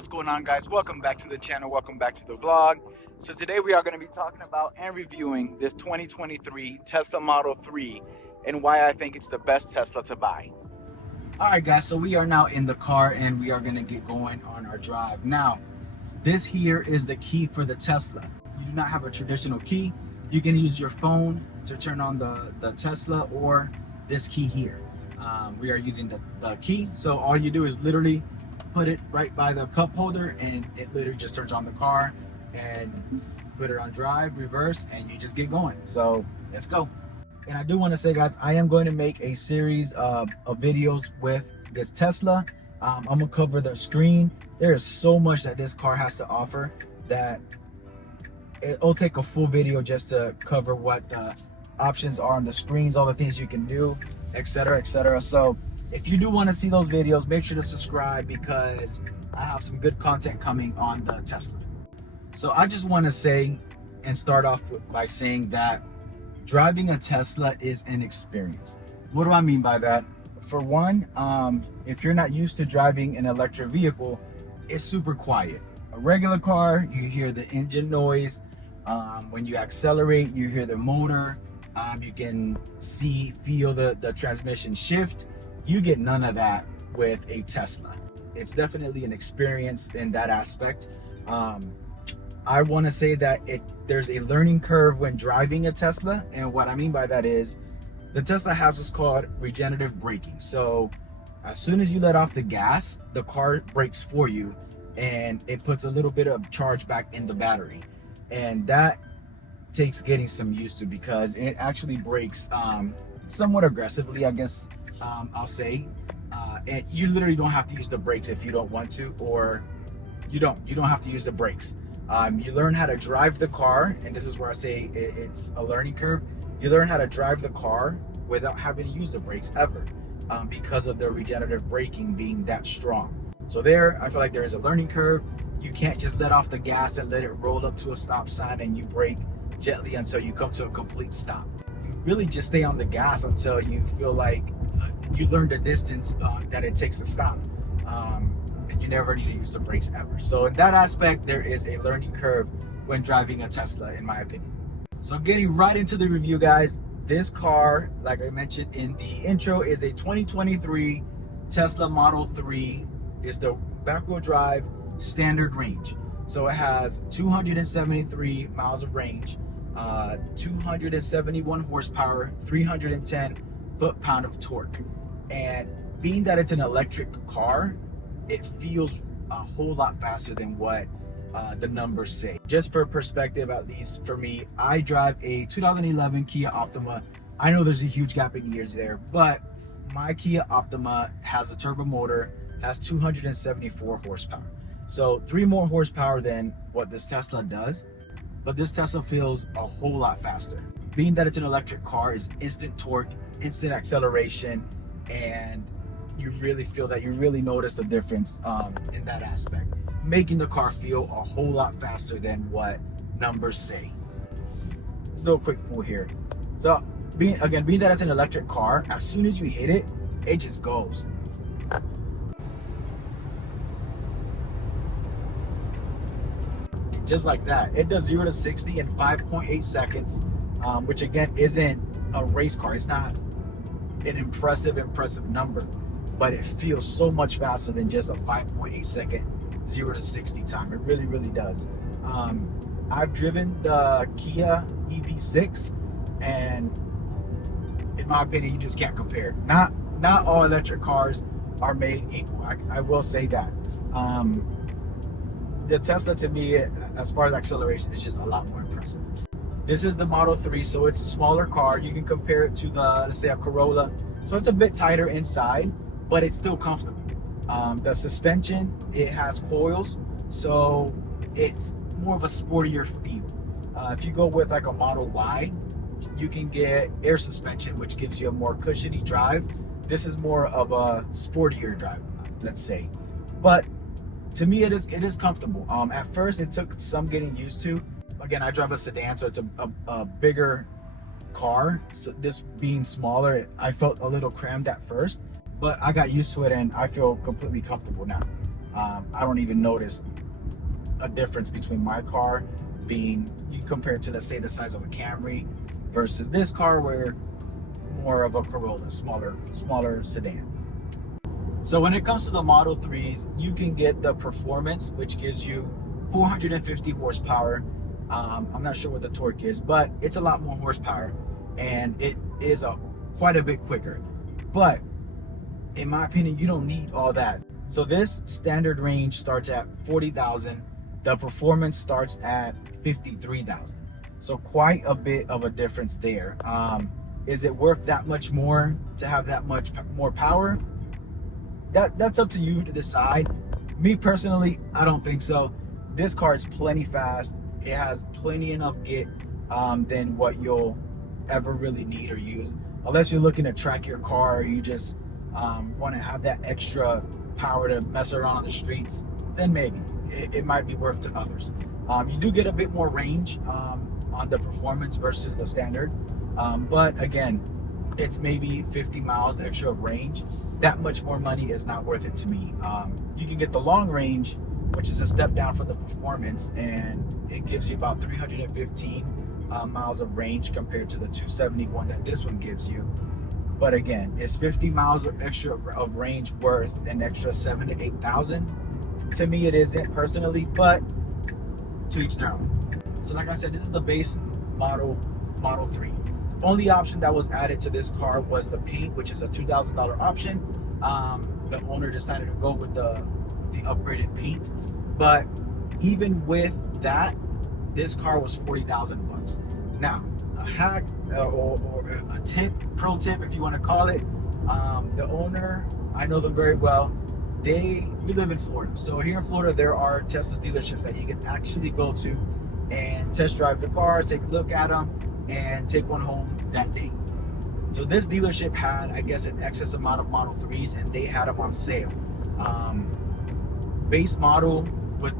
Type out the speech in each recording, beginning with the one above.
What's going on, guys? Welcome back to the channel. Welcome back to the vlog. So today we are going to be talking about and reviewing this 2023 Tesla Model 3 and why I think it's the best Tesla to buy. Alright guys, so we are now in the car and we are going to get going on our drive. Now, this here is the key for the Tesla. You do not have a traditional key. You can use your phone to turn on the Tesla or this key here. We are using the key, so all you do is literally put it right by the cup holder and it literally just turns on the car, and put it on drive, reverse, and you just get going. So let's go. And I do want to say, guys, I am going to make a series of videos with this Tesla. I'm gonna cover the screen. There is so much that this car has to offer that it'll take a full video just to cover what the options are on the screens, all the things you can do, etc, etc. So if you do want to see those videos, make sure to subscribe because I have some good content coming on the Tesla. So I just want to say and start off by saying that driving a Tesla is an experience. What do I mean by that? For one, if you're not used to driving an electric vehicle, it's super quiet. A regular car, you hear the engine noise. When you accelerate, you hear the motor. You can feel the transmission shift. You get none of that with a Tesla. It's definitely an experience in that aspect. I want to say that there's a learning curve when driving a Tesla, and what I mean by that is the Tesla has what's called regenerative braking. So as soon as you let off the gas, the car brakes for you and it puts a little bit of charge back in the battery, and that takes getting some used to because it actually brakes somewhat aggressively, I guess I'll say. And you literally don't have to use the brakes if you don't want to, or you don't have to use the brakes. You learn how to drive the car, and this is where I say it's a learning curve. You learn how to drive the car without having to use the brakes ever, because of the regenerative braking being that strong. So there, I feel like there is a learning curve. You can't just let off the gas and let it roll up to a stop sign and you brake gently until you come to a complete stop. You really just stay on the gas until you feel like you learn the distance that it takes to stop, and you never need to use the brakes ever. So in that aspect, there is a learning curve when driving a Tesla, in my opinion. So getting right into the review, guys, this car, like I mentioned in the intro, is a 2023 Tesla Model 3. It's the back-wheel drive standard range. So it has 273 miles of range, 271 horsepower, 310 foot-pound of torque. And being that it's an electric car, it feels a whole lot faster than what the numbers say. Just for perspective, at least for me, I drive a 2011 Kia Optima. I know there's a huge gap in years there, but my Kia Optima has a turbo motor, has 274 horsepower. So 3 more horsepower than what this Tesla does, but this Tesla feels a whole lot faster. Being that it's an electric car, is instant torque, instant acceleration, and you really feel that you really notice the difference in that aspect, making the car feel a whole lot faster than what numbers say. Let's do a quick pull here. So being that it's an electric car, as soon as you hit it, it just goes. Just like that, it does 0 to 60 in 5.8 seconds, which again isn't a race car. It's not an impressive number, but it feels so much faster than just a 5.8 second 0 to 60 time. It really does. I've driven the Kia EV6, and in my opinion, you just can't compare. Not all electric cars are made equal. I will say that. The Tesla, to me, as far as acceleration, is just a lot more impressive. This is the Model 3, so it's a smaller car. You can compare it to let's say a Corolla. So it's a bit tighter inside, but it's still comfortable. The suspension, it has coils, so it's more of a sportier feel. If you go with like a Model Y, you can get air suspension, which gives you a more cushiony drive. This is more of a sportier drive, let's say. But to me, it is comfortable. At first, it took some getting used to. Again, I drive a sedan, so it's a bigger car. So this being smaller, I felt a little crammed at first, but I got used to it and I feel completely comfortable now. I don't even notice a difference between my car being, you compare it to, let's say, the size of a Camry versus this car where more of a Corolla, smaller sedan. So when it comes to the Model 3s, you can get the Performance, which gives you 450 horsepower. I'm not sure what the torque is, but it's a lot more horsepower, and it is quite a bit quicker. But in my opinion, you don't need all that. So this standard range starts at 40,000. The Performance starts at 53,000. So quite a bit of a difference there. Is it worth that much more to have that much more power? That's up to you to decide. Me personally, I don't think so. This car is plenty fast. It has plenty enough get than what you'll ever really need or use, unless you're looking to track your car, or you just want to have that extra power to mess around on the streets. Then maybe it might be worth to others. You do get a bit more range on the Performance versus the standard, but again, it's maybe 50 miles extra of range. That much more money is not worth it to me. You can get the long range, which is a step down from the Performance, and it gives you about 315 miles of range compared to the 271 that this one gives you. But again, is 50 miles of extra of range worth an extra 7,000 to 8,000? To me, it isn't personally, but to each their own. So like I said, this is the base Model 3. Only option that was added to this car was the paint, which is a $2,000 option. The owner decided to go with the upgraded paint, but even with that, this car was 40,000 bucks. Now, a hack or a tip, pro tip, if you want to call it. The owner, I know them very well. We live in Florida, so here in Florida there are Tesla dealerships that you can actually go to and test drive the cars, take a look at them, and take one home that day. So this dealership had, I guess, an excess amount of Model 3s, and they had them on sale. Base model,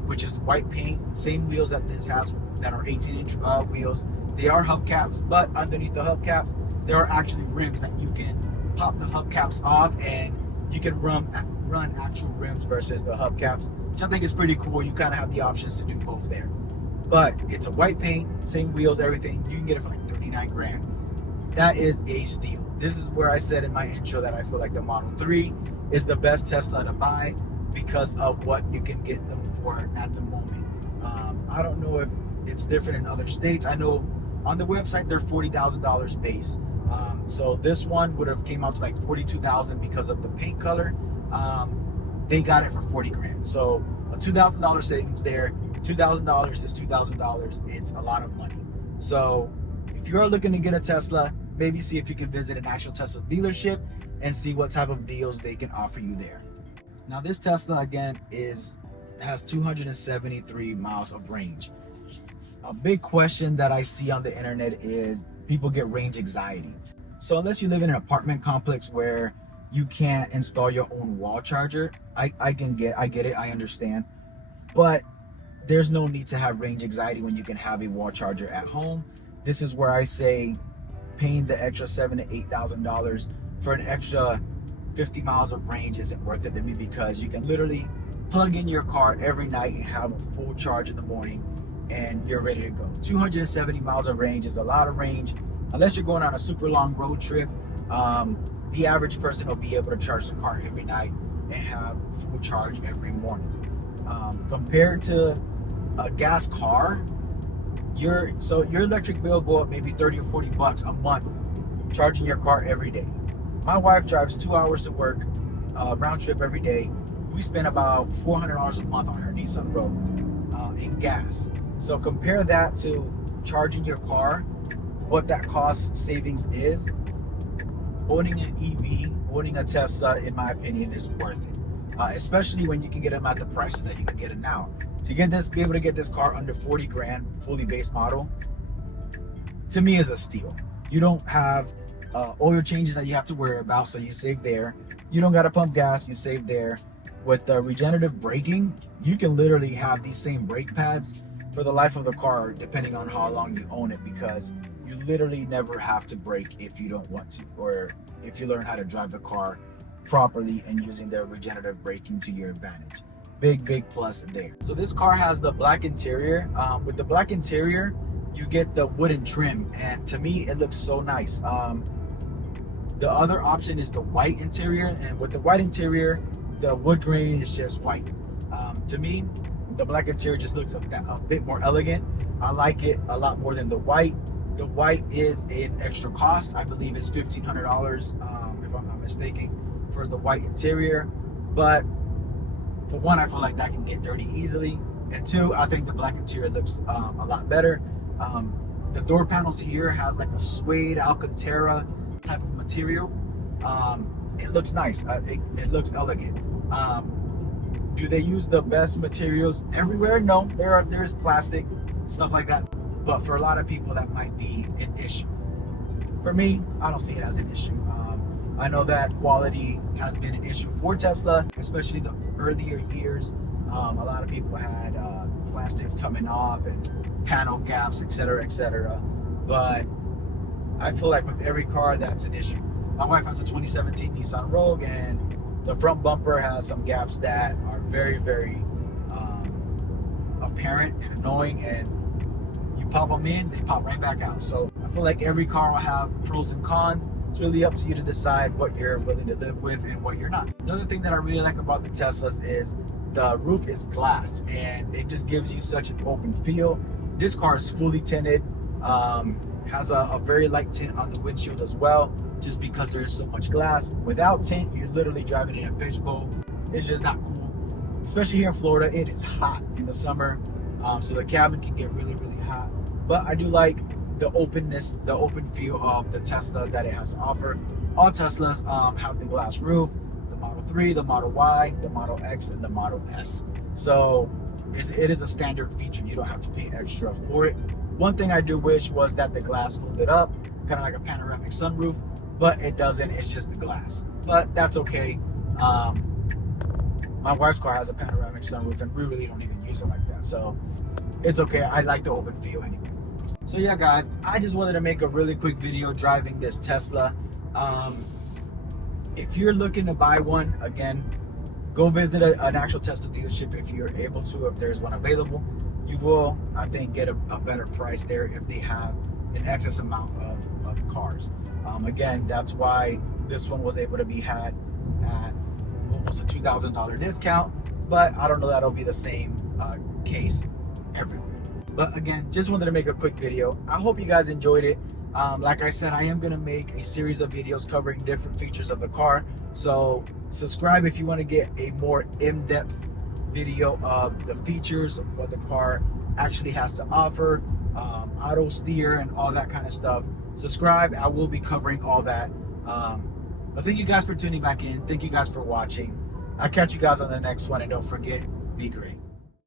which is white paint, same wheels that this has, that are 18-inch wheels. They are hubcaps, but underneath the hubcaps, there are actually rims that you can pop the hubcaps off, and you can run actual rims versus the hubcaps, which I think is pretty cool. You kind of have the options to do both there. But it's a white paint, same wheels, everything. You can get it for like 39 grand. That is a steal. This is where I said in my intro that I feel like the Model 3 is the best Tesla to buy because of what you can get them for at the moment. I don't know if it's different in other states. I know on the website they're $40,000 base. So this one would have came out to like 42,000 because of the paint color. They got it for 40 grand. So a $2,000 savings there. $2,000 is $2,000. It's a lot of money. So if you're looking to get a Tesla, maybe see if you can visit an actual Tesla dealership and see what type of deals they can offer you there. Now this Tesla again has 273 miles of range. A big question that I see on the internet is people get range anxiety. So unless you live in an apartment complex where you can't install your own wall charger, I get it, I understand. But there's no need to have range anxiety when you can have a wall charger at home. This is where I say paying the extra $7,000 to $8,000 for an extra 50 miles of range isn't worth it to me, because you can literally plug in your car every night and have a full charge in the morning and you're ready to go. 270 miles of range is a lot of range. Unless you're going on a super long road trip, the average person will be able to charge the car every night and have full charge every morning. Compared to a gas car, your electric bill go up maybe 30 or 40 bucks a month charging your car every day. My wife drives 2 hours to work, round trip every day. We spend about $400 a month on her Nissan Rogue in gas. So compare that to charging your car, what that cost savings is. Owning an EV, owning a Tesla, in my opinion, is worth it. Especially when you can get them at the prices that you can get it now. To be able to get this car under 40 grand, fully base model, to me is a steal. You don't have oil changes that you have to worry about, so you save there. You don't got to pump gas, you save there. With the regenerative braking, you can literally have these same brake pads for the life of the car, depending on how long you own it, because you literally never have to brake if you don't want to, or if you learn how to drive the car properly and using the regenerative braking to your advantage. big plus there. So this car has the black interior. With the black interior, you get the wooden trim, and to me it looks so nice. The other option is the white interior, and with the white interior, the wood grain is just white. To me, the black interior just looks a bit more elegant. I like it a lot more than the white. The white is an extra cost. I believe it's $1,500, if I'm not mistaken, for the white interior. But for one, I feel like that can get dirty easily, and two, I think the black interior looks a lot better. The door panels here has like a suede Alcantara type of material. It looks nice. It looks elegant. Do they use the best materials everywhere? No, there's plastic, stuff like that. But for a lot of people, that might be an issue. For me, I don't see it as an issue. I know that quality has been an issue for Tesla, especially the earlier years. A lot of people had plastics coming off and panel gaps, etc., etc. But I feel like with every car, that's an issue. My wife has a 2017 Nissan Rogue, and the front bumper has some gaps that are very, very apparent and annoying, and you pop them in, they pop right back out. So I feel like every car will have pros and cons. It's really up to you to decide what you're willing to live with and what you're not. Another thing that I really like about the Teslas is the roof is glass, and it just gives you such an open feel. This car is fully tinted, has a very light tint on the windshield as well, just because there is so much glass. Without tint, you're literally driving in a fishbowl. It's just not cool. Especially here in Florida, it is hot in the summer, so the cabin can get really, really hot. But I do like the openness, the open feel of the Tesla that it has to offer. All Teslas have the glass roof, the Model 3, the Model Y, the Model X, and the Model S. So it is a standard feature. You don't have to pay extra for it. One thing I do wish was that the glass folded up, kind of like a panoramic sunroof, but it doesn't. It's just the glass. But that's okay. My wife's car has a panoramic sunroof, and we really don't even use it like that. So it's okay. I like the open feel anyway. So yeah, guys, I just wanted to make a really quick video driving this Tesla. If you're looking to buy one, again, go visit an actual Tesla dealership if you're able to, if there's one available. You will, I think, get a better price there if they have an excess amount of cars. Again, that's why this one was able to be had at almost a $2,000 discount, but I don't know that'll be the same case everywhere. But again, just wanted to make a quick video. I hope you guys enjoyed it. Like I said, I am going to make a series of videos covering different features of the car. So subscribe if you want to get a more in-depth video of the features of what the car actually has to offer, auto steer and all that kind of stuff. Subscribe. I will be covering all that. But thank you guys for tuning back in. Thank you guys for watching. I'll catch you guys on the next one, and don't forget, be great.